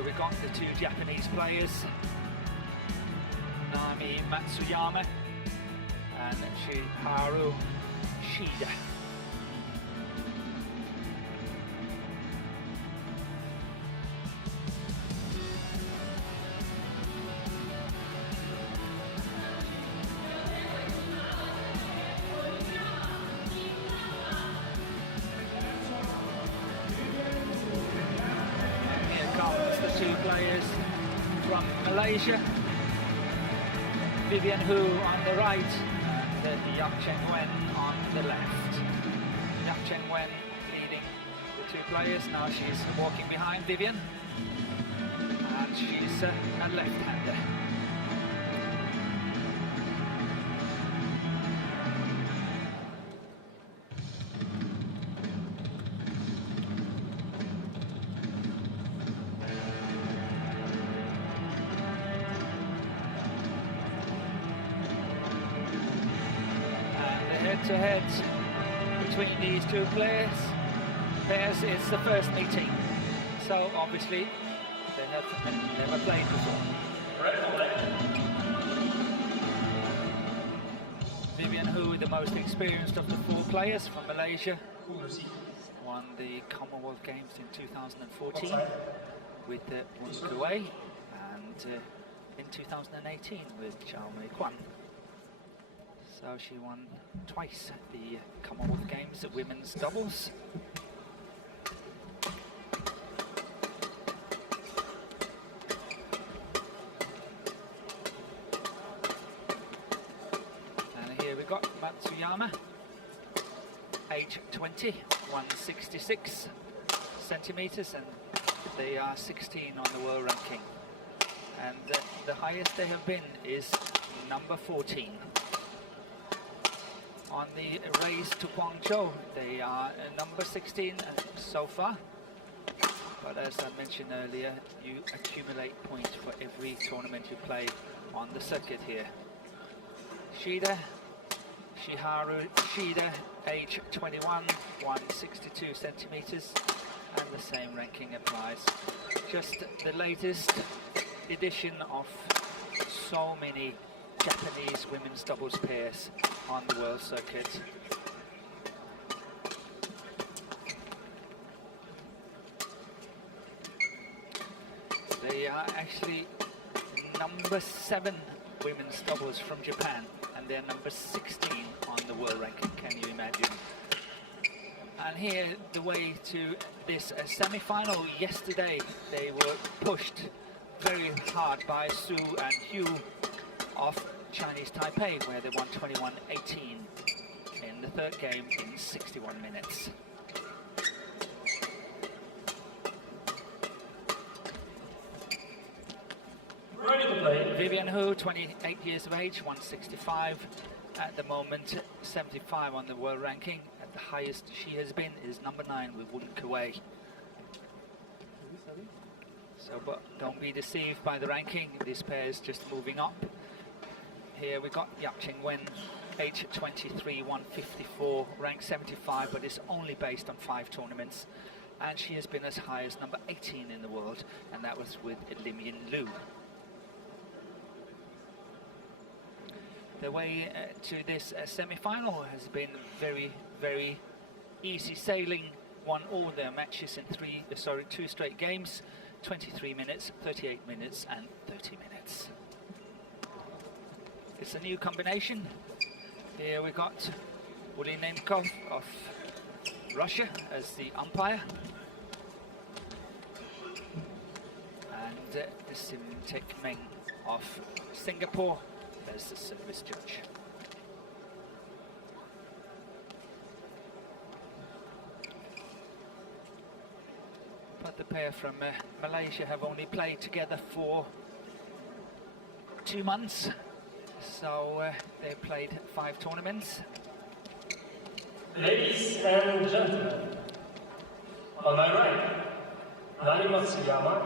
here we got the two Japanese players, Nami MATSUYAMA and Chiharu SHIDA. Two players from Malaysia, Vivian Hoo on the right and Cheng on the left. Cheng leading the two players. Now she's walking behind Vivian and she's a left-hander. Head-to-head between these two pairs, it's the first meeting, so obviously they have never played before. Vivian Hoo, the most experienced of the four players from Malaysia, won the Commonwealth Games in 2014 with Kuwait and in 2018 with Chiharu. So she won twice at the Commonwealth Games at women's doubles. And here we got MATSUYAMA, age 20, 166 centimeters, and they are 16 on the world ranking. And the highest they have been is number 14. On the race to Guangzhou, they are number 16 so far. But as I mentioned earlier, you accumulate points for every tournament you play on the circuit here. Chiharu SHIDA, age 21, 162 centimeters, and the same ranking applies. Just the latest edition of so many Japanese women's doubles pairs on the world circuit. They are actually number 7 women's doubles from Japan, and they're number 16 on the world ranking, can you imagine? And here, the way to this semi-final yesterday, they were pushed very hard by Su and Hugh of Chinese Taipei, where they won 21-18 in the third game in 61 minutes. Ready to play. Vivian Hoo, 28 years of age, 165 at the moment, 75 on the world ranking. At the highest she has been is number 9 with Kuwait. So, but don't be deceived by the ranking. This pair is just moving up. Here we got Cheng, age 23, 154, ranked 75, but it's only based on 5 tournaments. And she has been as high as number 18 in the world, and that was with Vivian Lu. The way to this semi-final has been very, very easy sailing. Won all their matches in 2 straight games, 23 minutes, 38 minutes, and 30 minutes. It's a new combination. Here we got Ulinenkov of Russia as the umpire, and Simtek Meng of Singapore as the service judge. But the pair from Malaysia have only played together for 2 months. So they played 5 tournaments. Ladies and gentlemen, on my right, Nami MATSUYAMA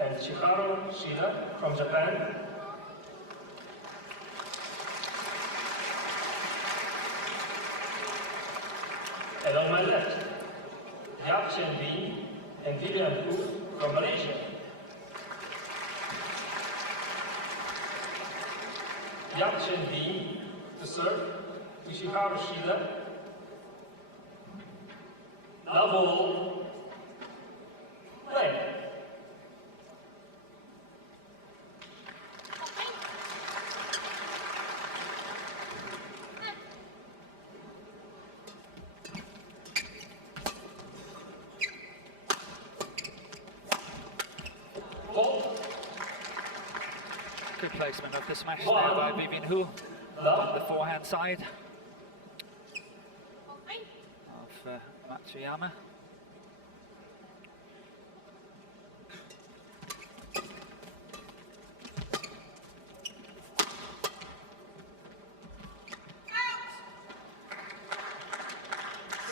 and Chiharu SHIDA from Japan. And on my left, Cheng and Vivian Hoo from Malaysia. Chen to serve to Chiharu Shida. Double play. Good placement of the smash there by Vivian Hoo on the forehand side of Matsuyama.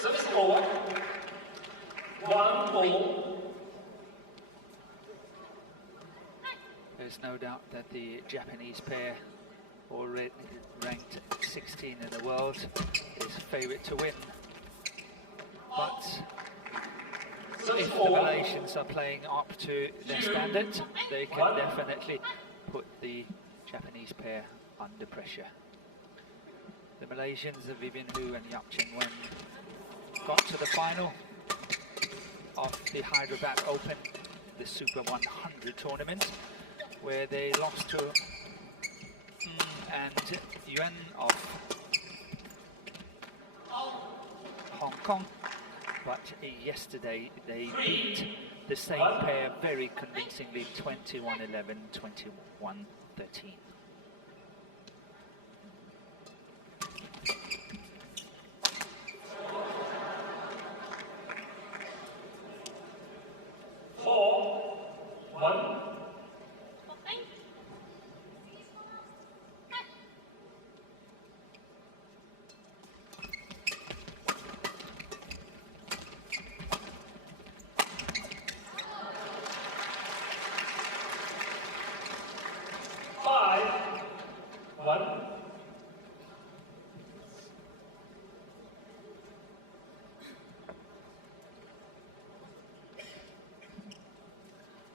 Service forward. 1-4. There's no doubt that the Japanese pair, already ranked 16 in the world, is favourite to win. But if the Malaysians are playing up to their standard, they can definitely put the Japanese pair under pressure. The Malaysians, Vivian Hoo and Cheng, got to the final of the Hyderabad Open, the Super 100 tournament, where they lost to and Yuan of Hong Kong, but yesterday they beat the same pair very convincingly, 21-11, 21-13.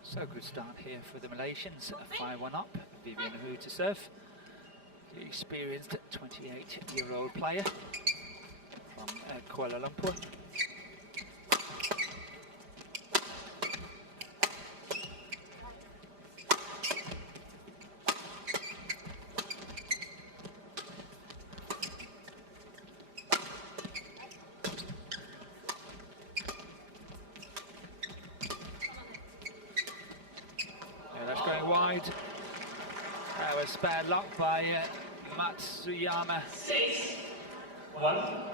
So good start here for the Malaysians, 5-1 up, Vivian Hoo to serve. The experienced 28-year-old player from Kuala Lumpur. Wide. That was bad luck by Matsuyama. 6-1.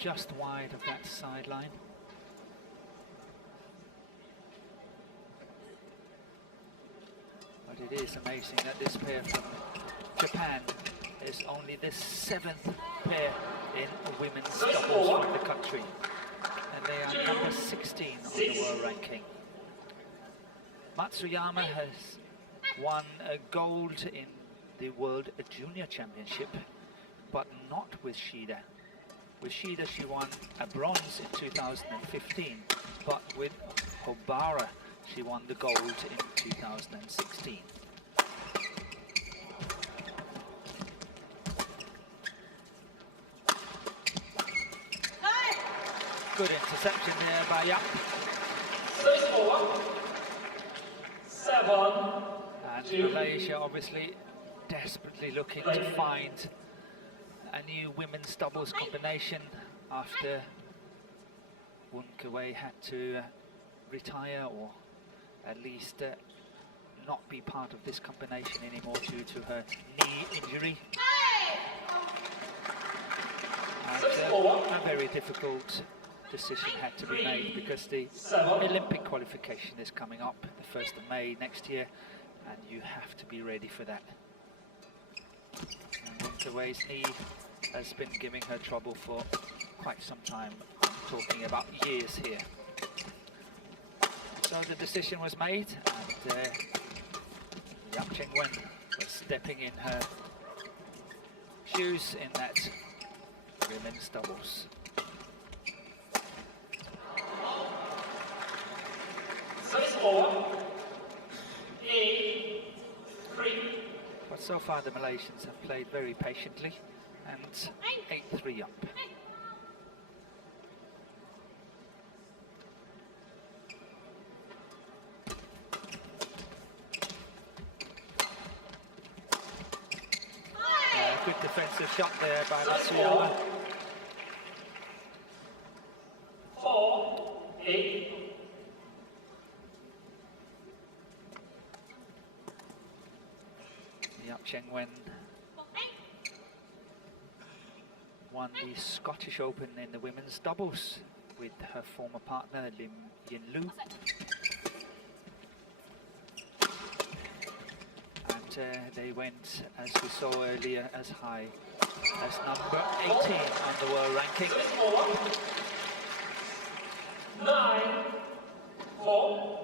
Just wide of that sideline. But it is amazing that this pair from Japan is only the 7th pair in women's doubles from the country. And they are number 16 on the world ranking. Matsuyama has won a gold in the World Junior Championship, but not with SHIDA. With SHIDA she won a bronze in 2015, but with Hobara she won the gold in 2016. Good interception there by Yap. And Malaysia obviously desperately looking to find a new women's doubles combination after Wunkaway had to retire, or at least not be part of this combination anymore due to her knee injury. And a very difficult decision had to be made because the Olympic qualification is coming up the 1st of May next year, and you have to be ready for that. And Wunkaway's knee has been giving her trouble for quite some time. I'm talking about years here. So the decision was made, and Cheng was stepping in her shoes in that women's doubles. But so far the Malaysians have played very patiently and 8-3 up. Good defensive shot there by MATSUYAMA. 4-8. Cheng won the Scottish Open in the women's doubles with her former partner Lim Yin Lu. And they went, as we saw earlier, as high as number 18 on the world ranking. 9-4.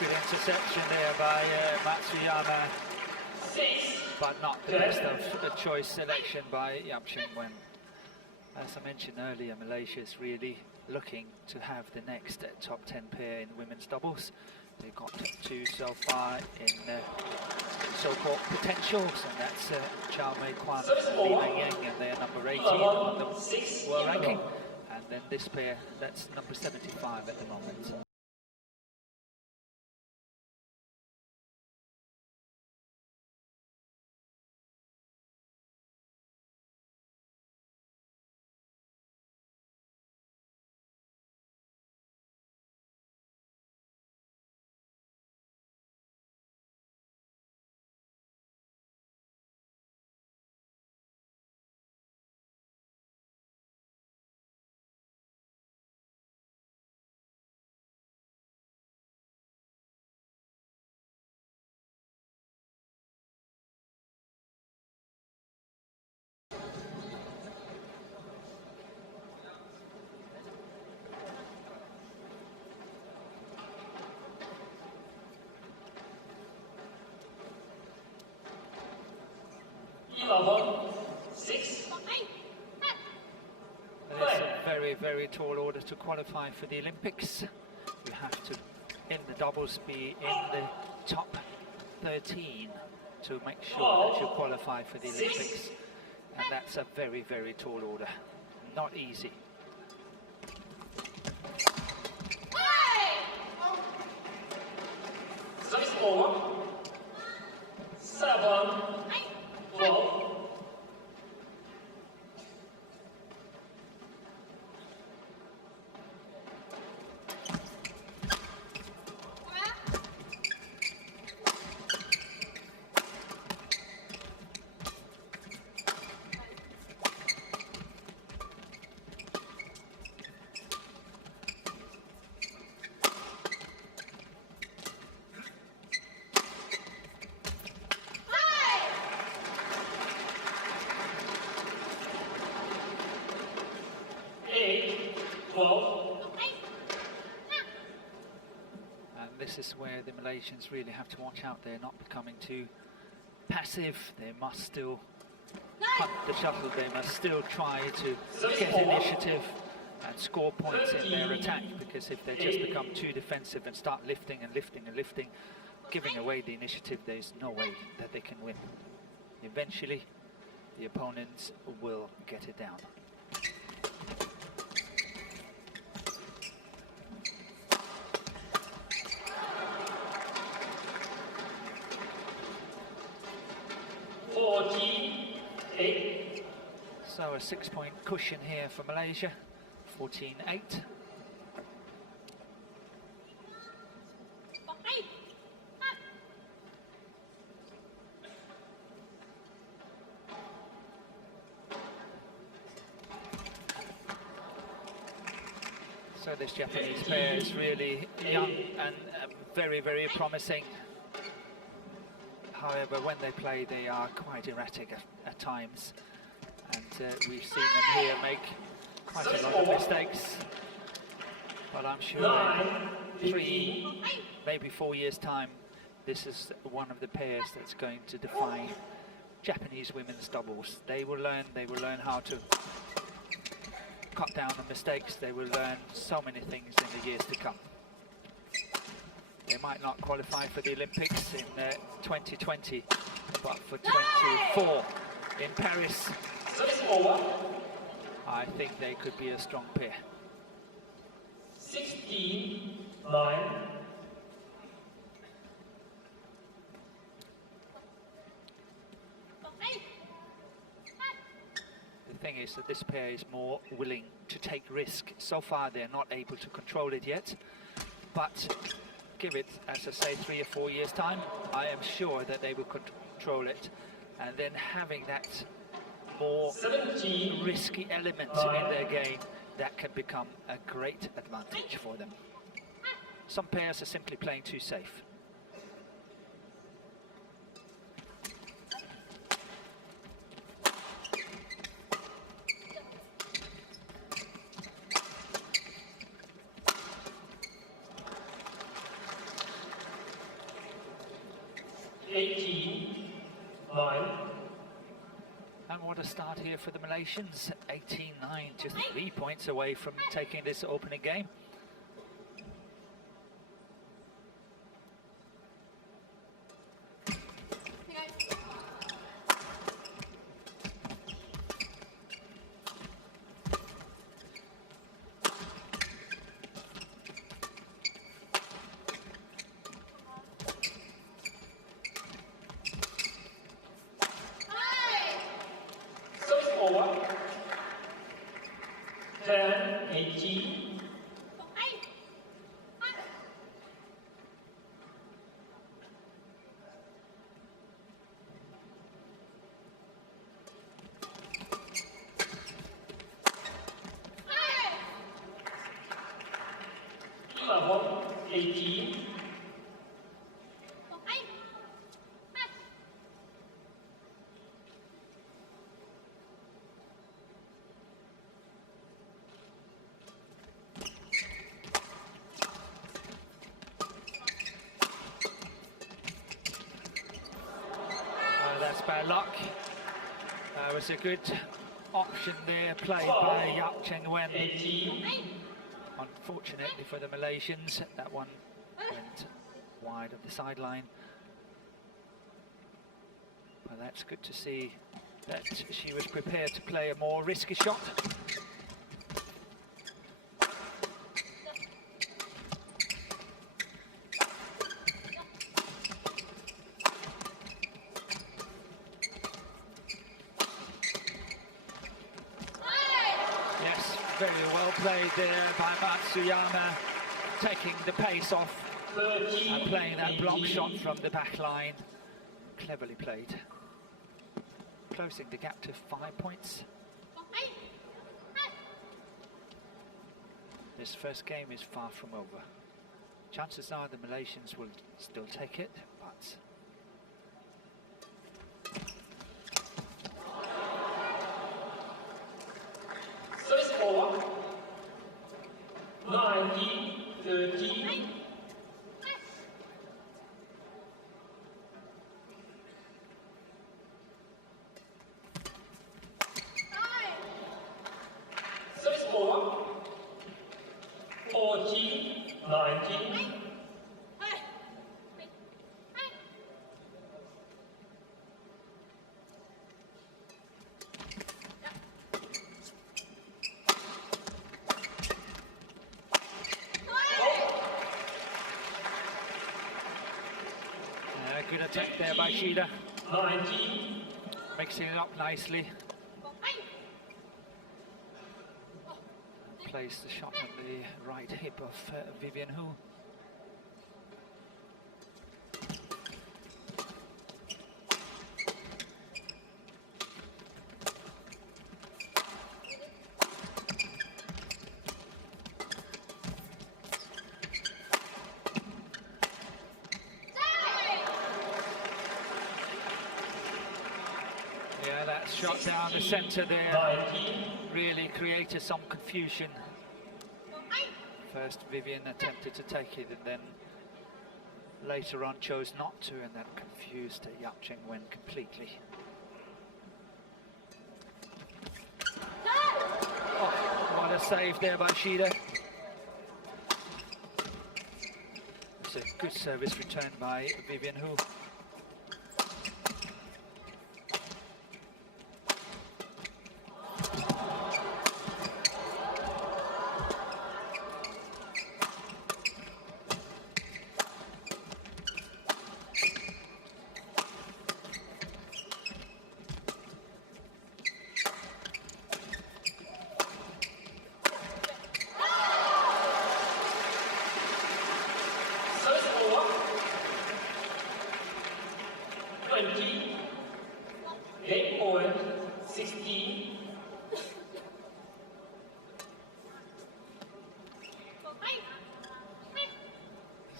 Good interception there by MATSUYAMA, but not the best of a choice selection by Cheng. As I mentioned earlier, Malaysia is really looking to have the next top 10 pair in women's doubles. They've got two so far in so-called potentials, and that's Chow Mei Kwan and Li Meng Yang, and they're number 18 on the world ranking. And then this pair, that's number 75 at the moment. Six. It's a very, very tall order to qualify for the Olympics. You have to, in the doubles, be in the top 13 to make sure that you qualify for the Olympics. And that's a very, very tall order. Not easy. Service over. 7-12. This is where the Malaysians really have to watch out. They're not becoming too passive. They must still hunt the shuttle. They must still try to get initiative and score points in their attack, because if they just become too defensive and start lifting and lifting and lifting, giving away the initiative, there's no way that they can win. Eventually, the opponents will get it down. 6-point cushion here for Malaysia, 14-8. So this Japanese player is really young and very, very promising. However, when they play, they are quite erratic at times. And we've seen them here make quite a lot of mistakes. But I'm sure in 3, maybe 4 years' time, this is one of the pairs that's going to define Japanese women's doubles. They will learn how to cut down on mistakes. They will learn so many things in the years to come. They might not qualify for the Olympics in 2020, but for 24 in Paris, I think they could be a strong pair. 16-9. The thing is that this pair is more willing to take risk. So far, they're not able to control it yet, but give it, as I say, 3 or 4 years' time, I am sure that they will control it. And then having that more risky element in their game, that can become a great advantage for them. Some pairs are simply playing too safe. And what a start here for the Malaysians. 18-9, just 3 points away from taking this opening game. That's bad luck. That was a good option there, played by Cheng. Unfortunately for the Malaysians, that one went wide of the sideline. But that's good to see that she was prepared to play a more risky shot. Very well played there by Matsuyama, taking the pace off and playing that block shot from the back line. Cleverly played. Closing the gap to 5 points. This first game is far from over. Chances are the Malaysians will still take it, but Score 19-13. Score 14-19. Good attack there by SHIDA. 19. Mixing it up nicely. placed the shot on the right hip of Vivian Hoo. Yeah, that shot down the centre there really created some confusion. First Vivian attempted to take it and then later on chose not to, and then confused Cheng completely. Oh, what a save there by SHIDA. It's a good service return by Vivian Hoo.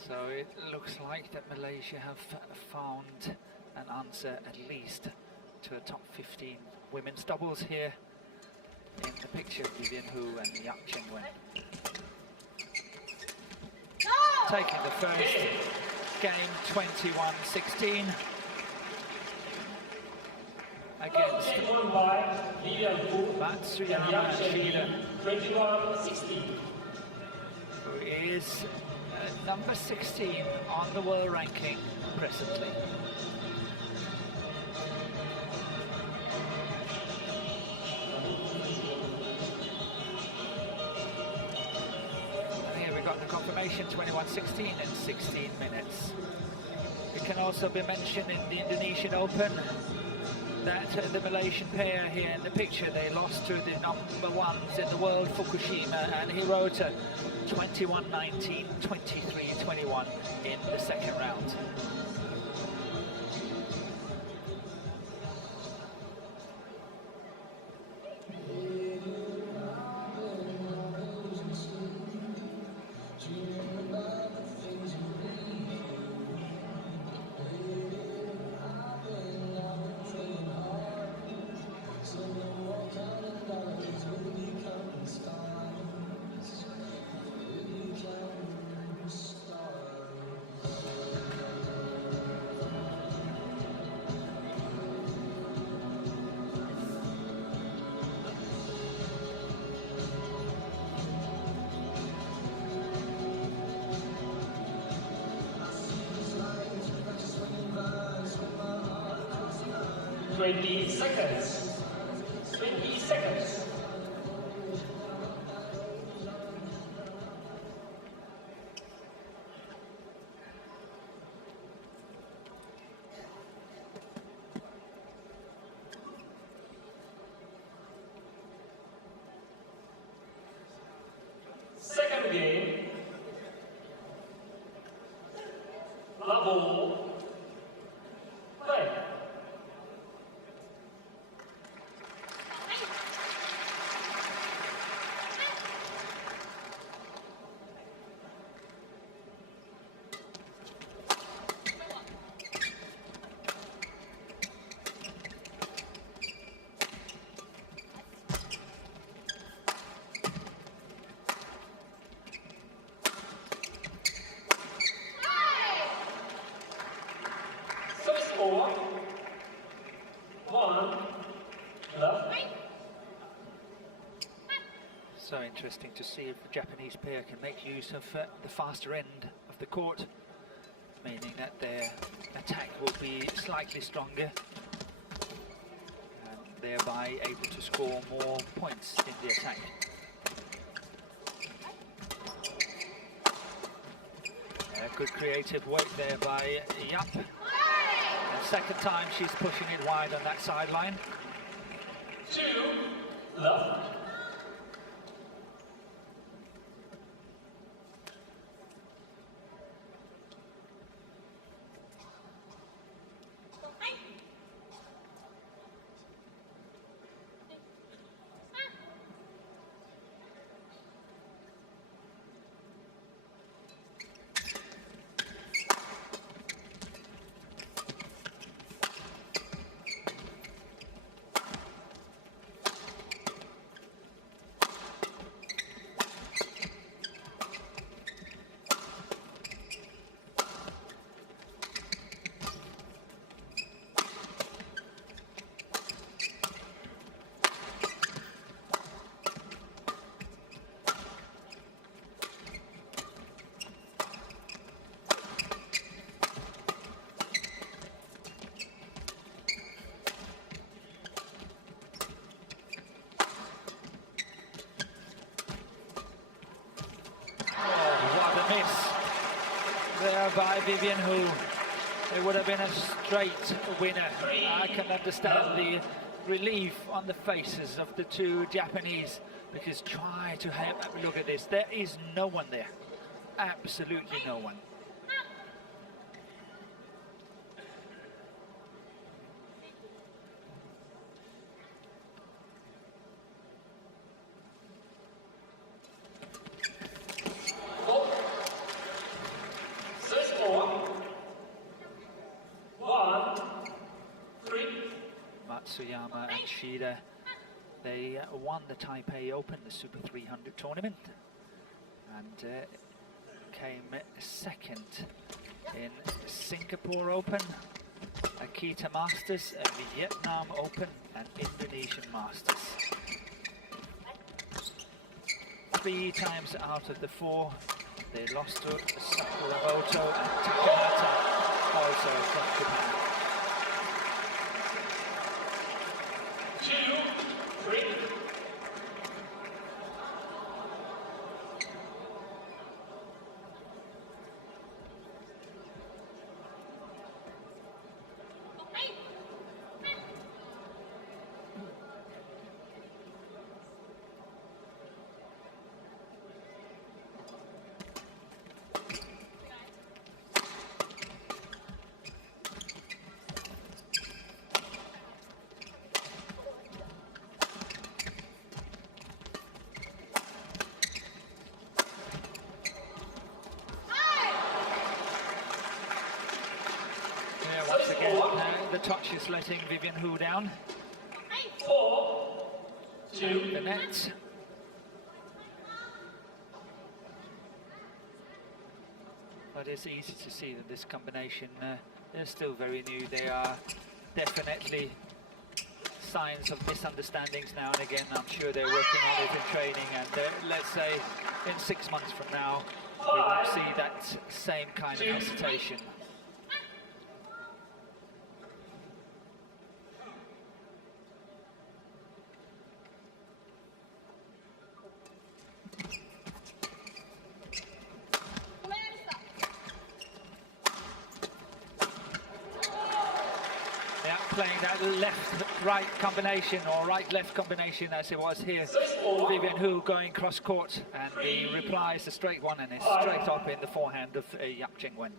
So it looks like that Malaysia have found an answer at least to a top 15 women's doubles here in the picture. Vivian Hoo and Cheng. Taking the first game 21-16 against MATSUYAMA and SHIDA, 21-16. who is number 16 on the world ranking presently. And here we got the confirmation, 21-16 in 16 minutes. It can also be mentioned in the Indonesian Open that the Malaysian pair here in the picture, they lost to the number ones in the world, Fukushima and Hirota, 21-19, 23-21 in the second round. Seconds. 20 seconds. Second game. Level. Play. So interesting to see if the Japanese pair can make use of the faster end of the court, meaning that their attack will be slightly stronger and thereby able to score more points in the attack. Good creative work there by Yap. And second time she's pushing it wide on that sideline. 2 love. miss there by Vivian Hoo. It would have been a straight winner. I can understand the relief on the faces of the two Japanese, because try to have a look at this. There is no one there. Absolutely no one. MATSUYAMA and SHIDA, they won the Taipei Open, the Super 300 tournament, and came second in Singapore Open, Akita Masters, Vietnam Open, and Indonesian Masters. 3 times out of the 4, they lost to Sakuramoto and Takahata, also from Japan. 2, 3. Once again, the touch is letting Vivian Hoo down. 4, 2. The net. But it's easy to see that this combination, they're still very new. They are definitely signs of misunderstandings now and again. I'm sure they're working on it in training, and let's say in 6 months from now, we won't see that same kind of hesitation. Playing that left-right combination, or right-left combination as it was here. Vivian Hoo going cross-court, and the reply is a straight one, and it's straight up in the forehand of Yap Cheng Wen.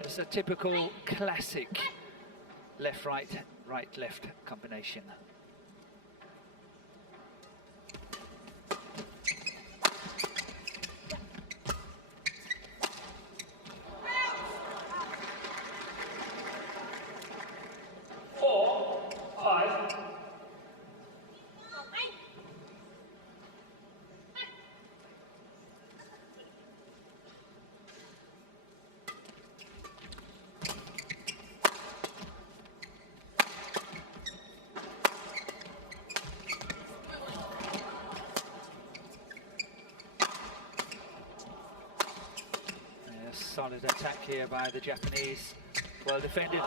It's a typical classic left-right, right-left combination. Solid attack here by the Japanese. Well defended.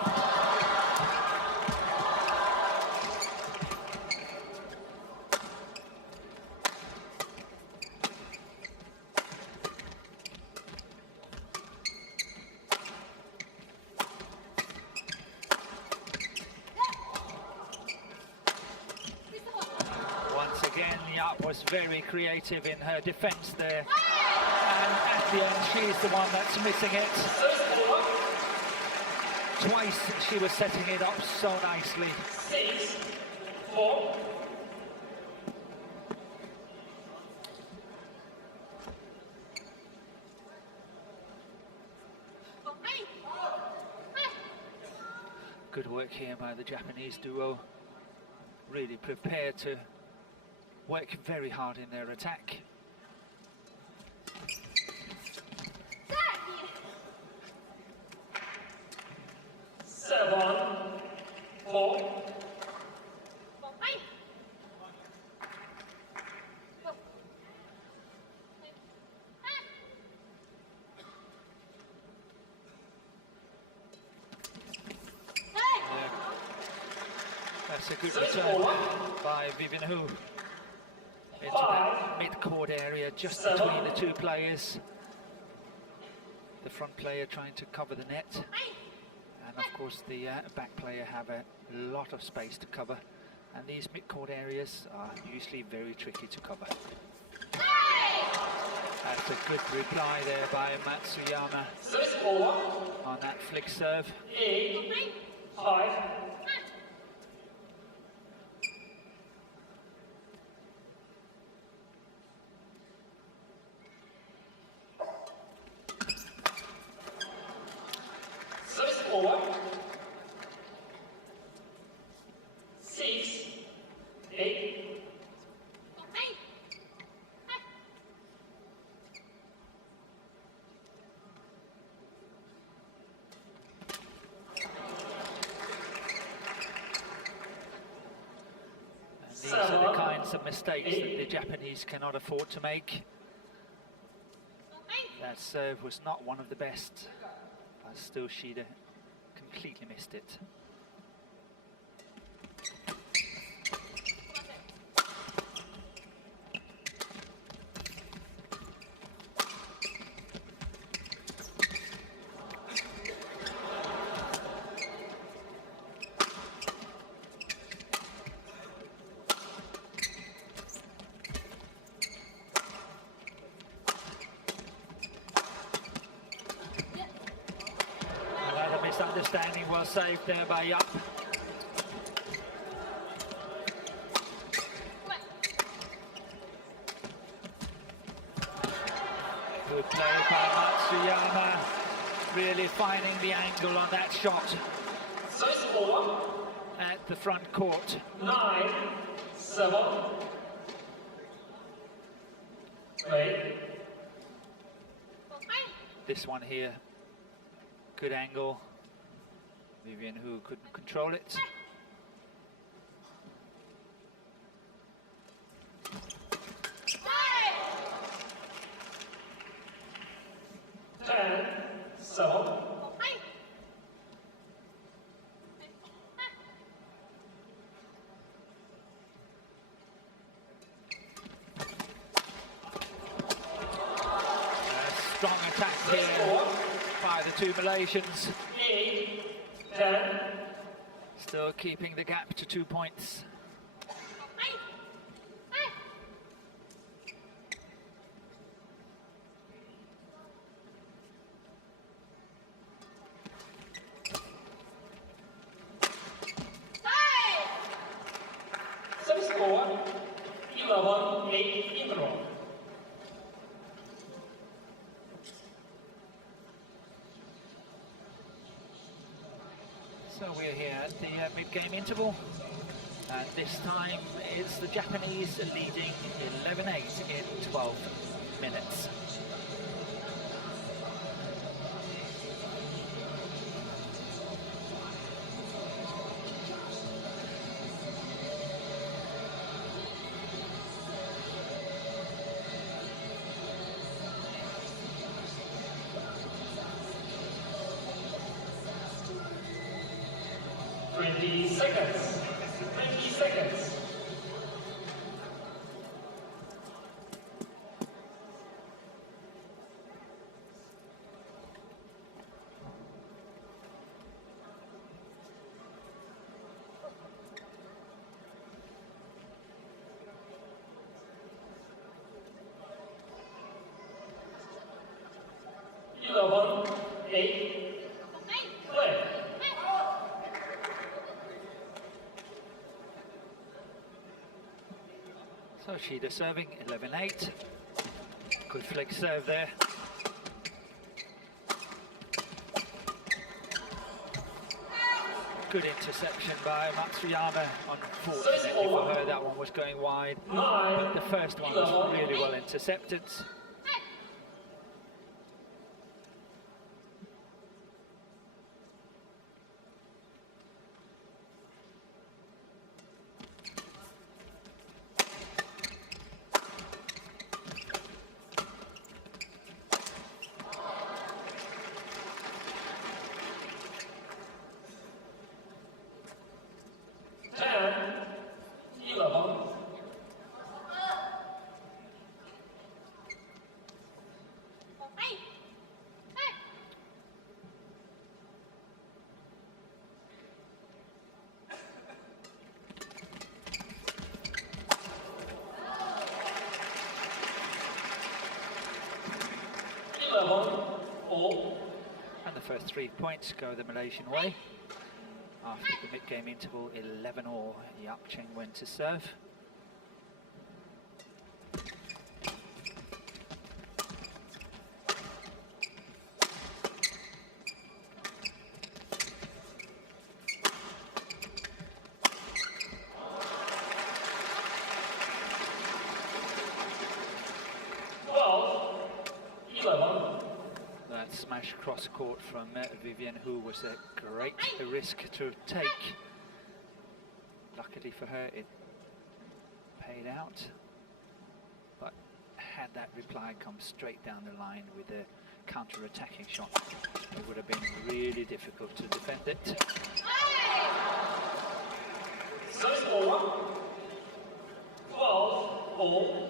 Once again, Yap was very creative in her defense there. And at the end, she's the one that's missing it. Twice she was setting it up so nicely. 6, 4. Good work here by the Japanese duo. Really prepared to work very hard in their attack. 7, 4. That's a good return by Vivian Hoo into that mid-court area, just between the two players. The front player trying to cover the net. And of course the back player have a lot of space to cover. And these mid-court areas are usually very tricky to cover. That's a good reply there by Matsuyama on that flick serve. 8-5. Service over. 6-8. These are the kinds of mistakes that the Japanese cannot afford to make. That serve was not one of the best, but still SHIDA completely missed it. Misunderstanding well saved there by Yup. Good play by Matsuyama, really finding the angle on that shot at the front court. 9-7. Wait. This one here, good angle. Vivian Hoo couldn't control it. Strong attack here by the two Malaysians. 8-10. Still keeping the gap to 2 points. Service score 11-8 interval. So we're here at the mid-game interval, and this time it's the Japanese leading 11-8 in 12 minutes. Seconds. 20 seconds. So SHIDA serving 11-8. Good flick serve there. Good interception by Matsuyama. Unfortunately for her, that one was going wide. But the first one was really well intercepted. 11-all. And the first 3 points go the Malaysian way. After the mid-game interval, 11-all. Cheng went to serve. That smash cross court from Vivian, who was a great risk to take. Luckily for her, it paid out. But had that reply come straight down the line with a counter-attacking shot, it would have been really difficult to defend it. Service over. 12-all. Over.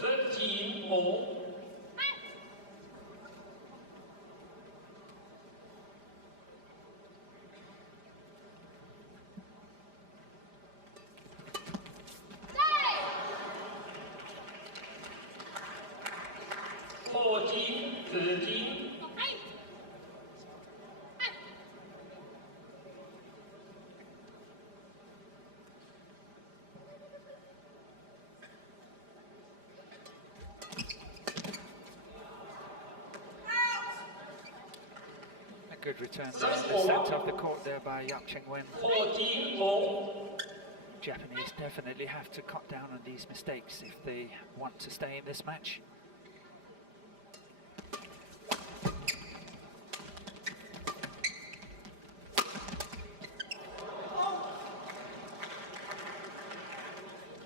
13-all. Good return down the centre of the court there by Cheng. 14-all. Japanese definitely have to cut down on these mistakes if they want to stay in this match.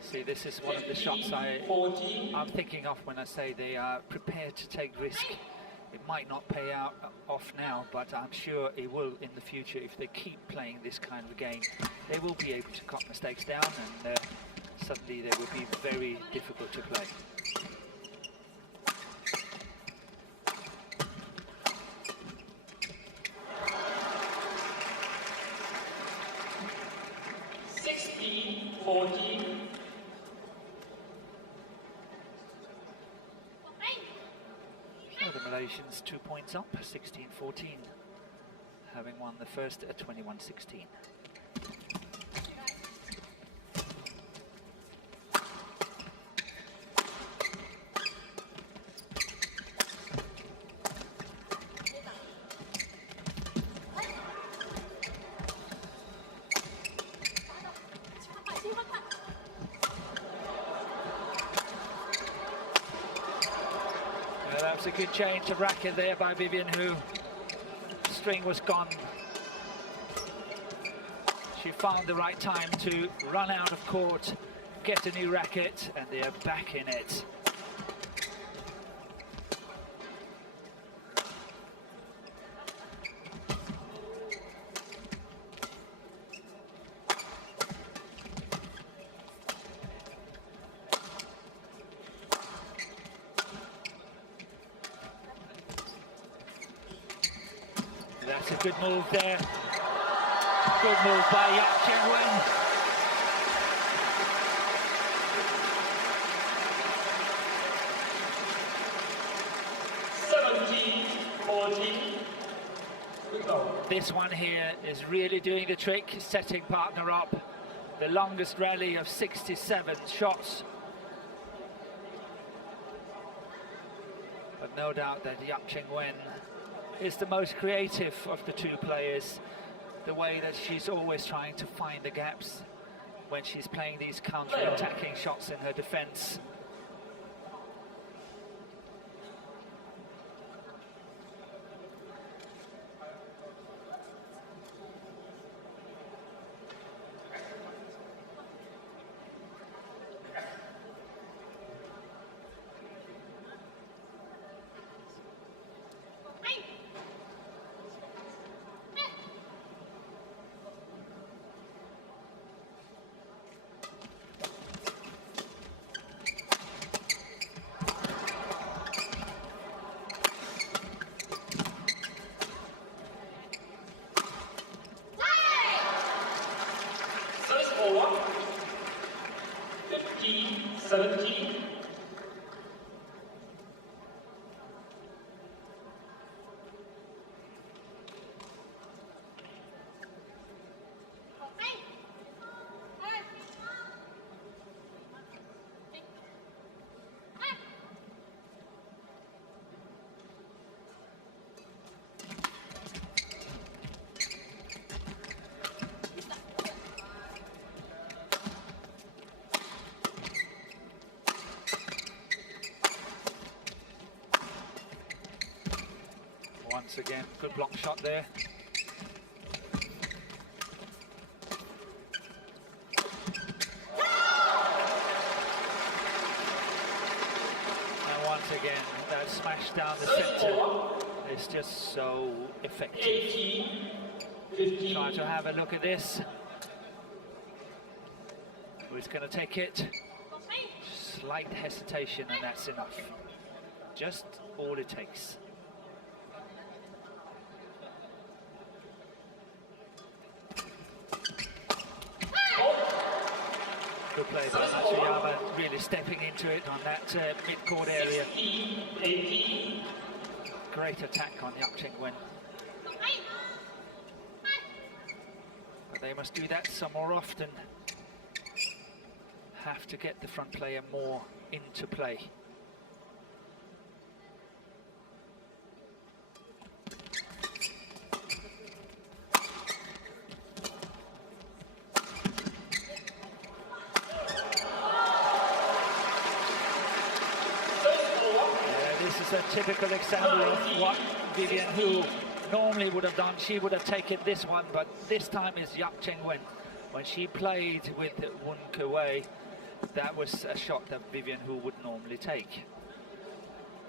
See, this is one of the shots I'm thinking of when I say they are prepared to take risk. It might not pay off now, but I'm sure it will in the future. If they keep playing this kind of game, they will be able to cut mistakes down, and suddenly they will be very difficult to play. The Malaysians 2 points up, 16-14, having won the first at 21-16. That was a good change of racket there by Vivian, who string was gone. She found the right time to run out of court, get a new racket, and they are back in it. That's a good move there. Good move by Cheng. 17-14. go. This one here is really doing the trick, setting partner up. The longest rally of 67 shots. But no doubt that Yap Cheng Wen is the most creative of the two players. The way that she's always trying to find the gaps when she's playing these counter-attacking shots in her defense. Once again, good block shot there. And once again, that smash down the center is just so effective. 50. Try to have a look at this. Who's going to take it? Slight hesitation, and that's enough. Just all it takes. Good play by Matsuyama, really stepping into it on that mid-court area. 80. Great attack on Yap Cheng Wen. But they must do that some more often. Have to get the front player more into play. A typical example of what Vivian Hoo normally would have done. She would have taken this one, but this time is Yap Cheng Wen. When she played with Woon Kewei, that was a shot that Vivian Hoo would normally take.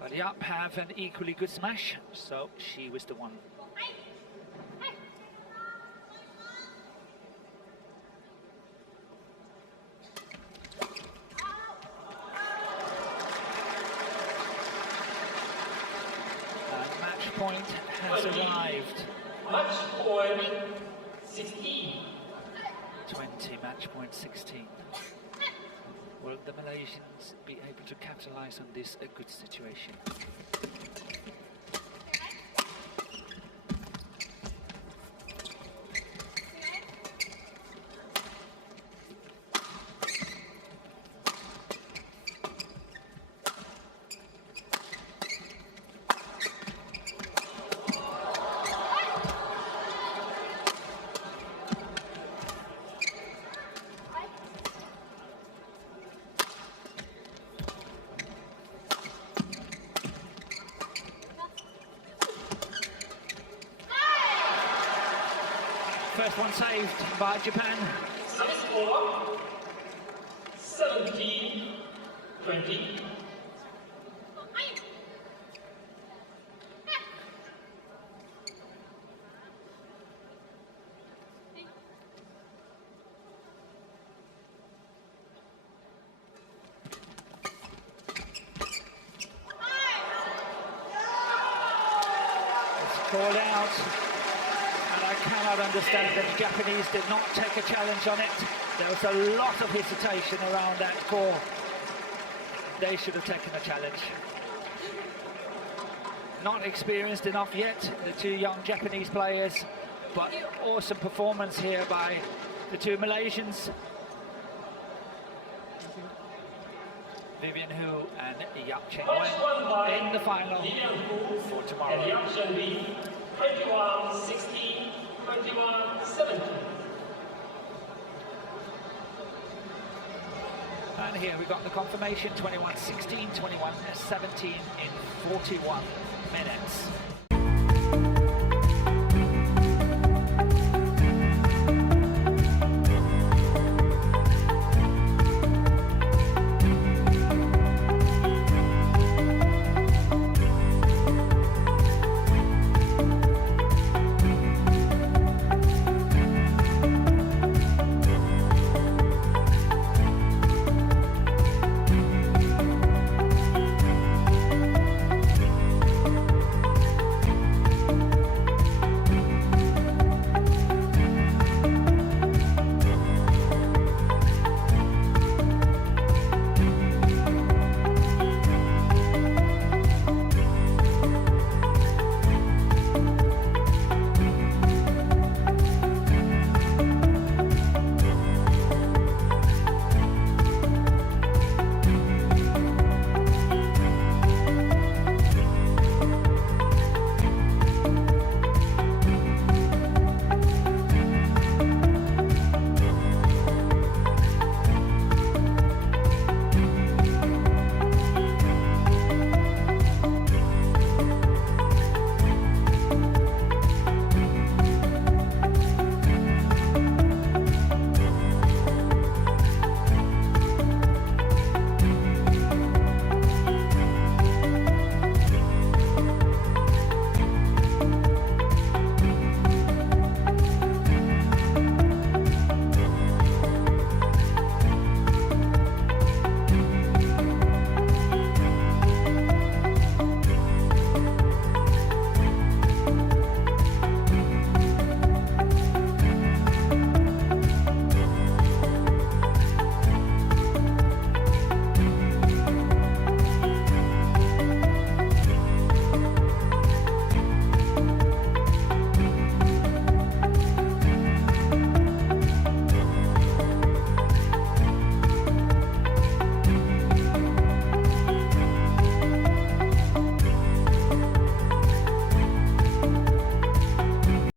But Yap have an equally good smash, so she was the one. Point has arrived. Match point 16. 20, match point 16. Will the Malaysians be able to capitalize on this a good situation? First one saved by Japan. Service score 17-20. It's called out. I cannot understand that the Japanese did not take a challenge on it. There was a lot of hesitation around that call. They should have taken a challenge. not experienced enough yet, the two young Japanese players, but awesome performance here by the two Malaysians. Vivian Hoo and Cheng in the final for tomorrow. And the option B, 21-16, 21-17. And here we got the confirmation, 21-16, 21-17 in 41 minutes.